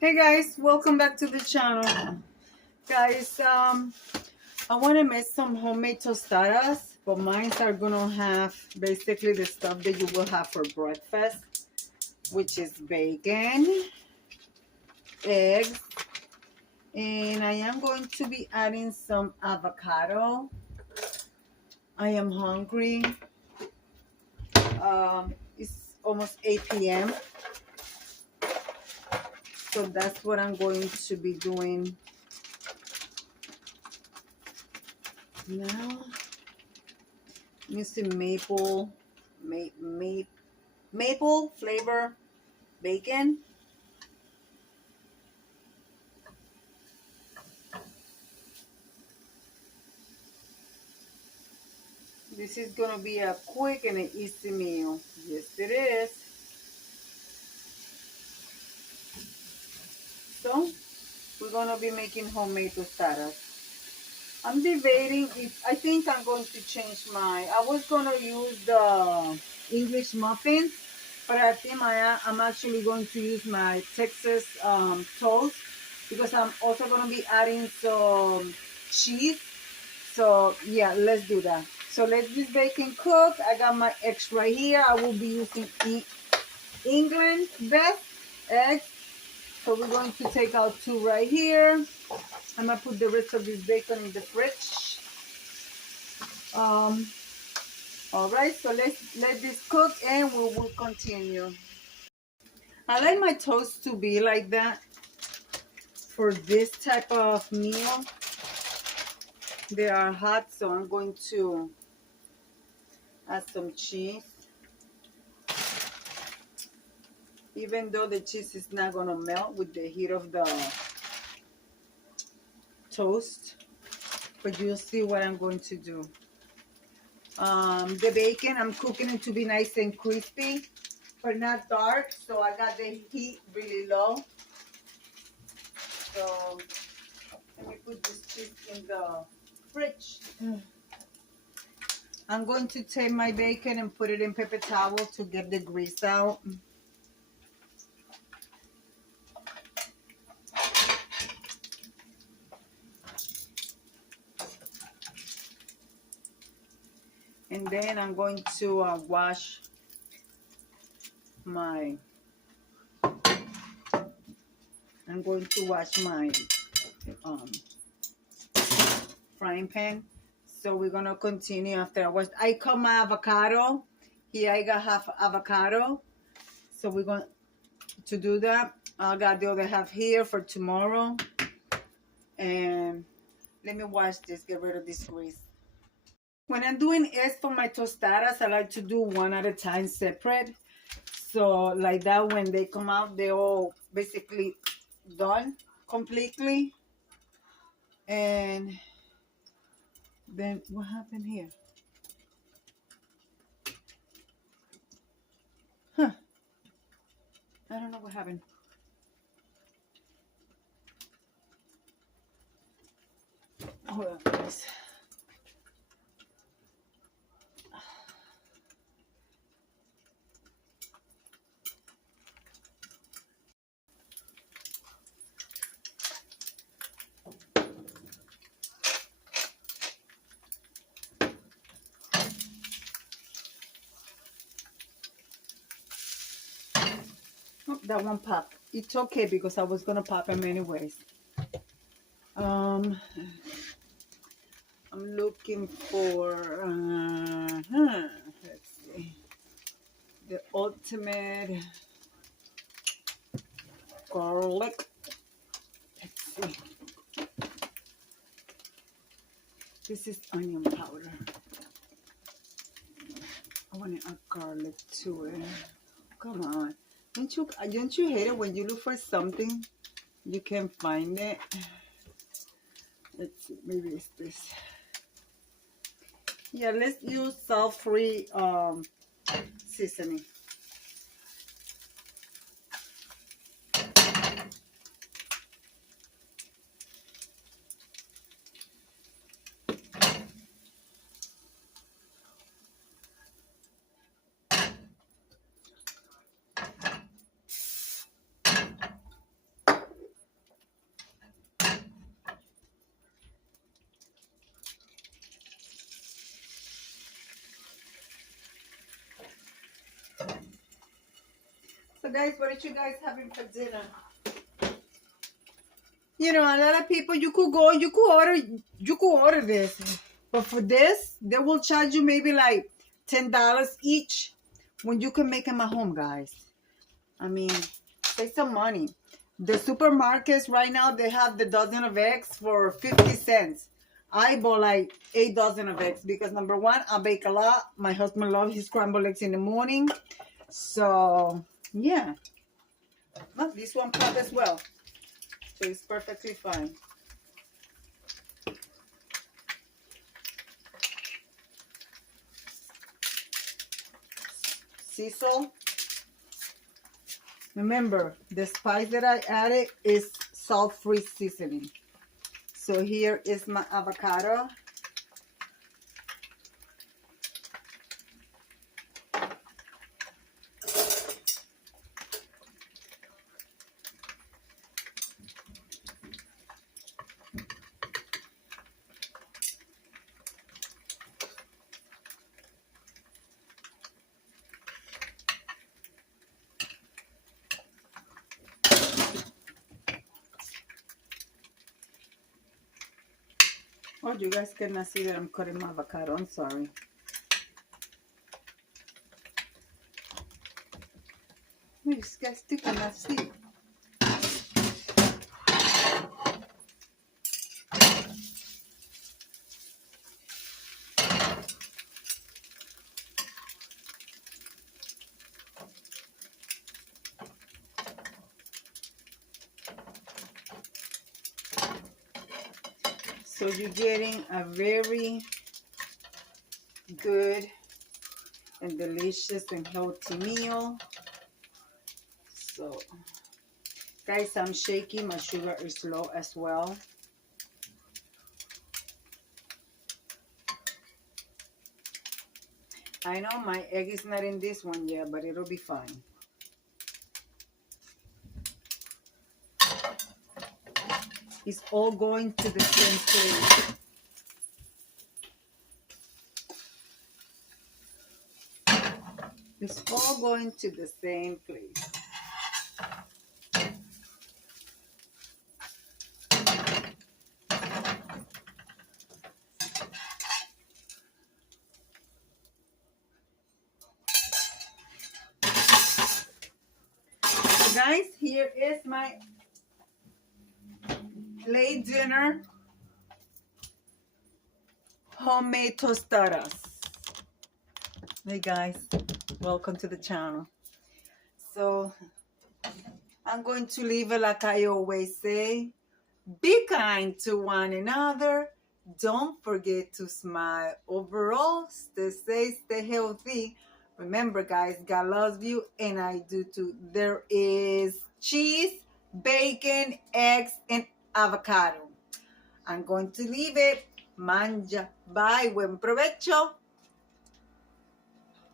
Hey guys, welcome back to the channel. Guys, I want to make some homemade tostadas, but mine are gonna have basically the stuff that you will have for breakfast, which is bacon, eggs, and I am going to be adding some avocado. I am hungry. It's almost 8 p.m. So that's what I'm going to be doing now. Using maple flavor bacon. This is gonna be a quick and an easy meal. Yes, it is. So we're gonna be making homemade tostadas. I'm debating if I think I'm going to change I was gonna use the English muffins, but I think I'm actually going to use my Texas toast because I'm also gonna be adding some cheese. So yeah, let's do that. So let this bacon cook. I got my eggs right here. I will be using England best eggs. So we're going to take out 2 right here. I'm gonna put the rest of this bacon in the fridge. All right, so let's let this cook and we will continue. I like my toast to be like that for this type of meal. They are hot, so I'm going to add some cheese. Even though the cheese is not gonna melt with the heat of the toast, but you'll see what I'm going to do. The bacon, I'm cooking it to be nice and crispy, but not dark. So I got the heat really low. So let me put this cheese in the fridge. I'm going to take my bacon and put it in paper towel to get the grease out. And then I'm going to wash my frying pan. So we're gonna continue after I wash. I cut my avocado. Here I got half avocado. So we're going to do that. I got the other half here for tomorrow. And let me wash this, get rid of this grease. When I'm doing eggs for my tostadas, I like to do one at a time separate. So like that, when they come out, they're all basically done completely. And then what happened here? Huh. I don't know what happened. Hold on, guys. Oh, that one popped. It's okay because I was gonna pop them anyways. I'm looking for let's see, the ultimate garlic. Let's see. This is onion powder. I want to add garlic to it. Come on. Don't you hate it when you look for something you can't find it? Let's see, maybe it's this. Yeah, let's use salt-free seasoning. So guys, what are you guys having for dinner? You know, a lot of people, you could order this. But for this, they will charge you maybe like $10 each when you can make them at home, guys. I mean, save some money. The supermarkets right now, they have the dozen of eggs for 50 cents. I bought like 8 dozen of eggs because number one, I bake a lot. My husband loves his scrambled eggs in the morning. So, yeah. Oh, this one popped as well. So it's perfectly fine. Sea salt. Remember, the spice that I added is salt-free seasoning. So here is my avocado. Oh, you guys cannot see that I'm cutting my avocado. I'm sorry. You guys still cannot see. So you're getting a very good and delicious and healthy meal. So, guys, I'm shaking. My sugar is low as well. I know my egg is not in this one yet, but it'll be fine. It's all going to the same place. It's all going to the same place. So guys, here is my late dinner homemade tostadas. Hey guys, welcome to the channel. So I'm going to leave it like I always say. Be kind to one another. Don't forget to smile. Overall, stay safe, stay healthy. Remember, guys, God loves you, and I do too. There is cheese, bacon, eggs, and avocado. I'm going to leave it. Manja. Bye. Buen provecho.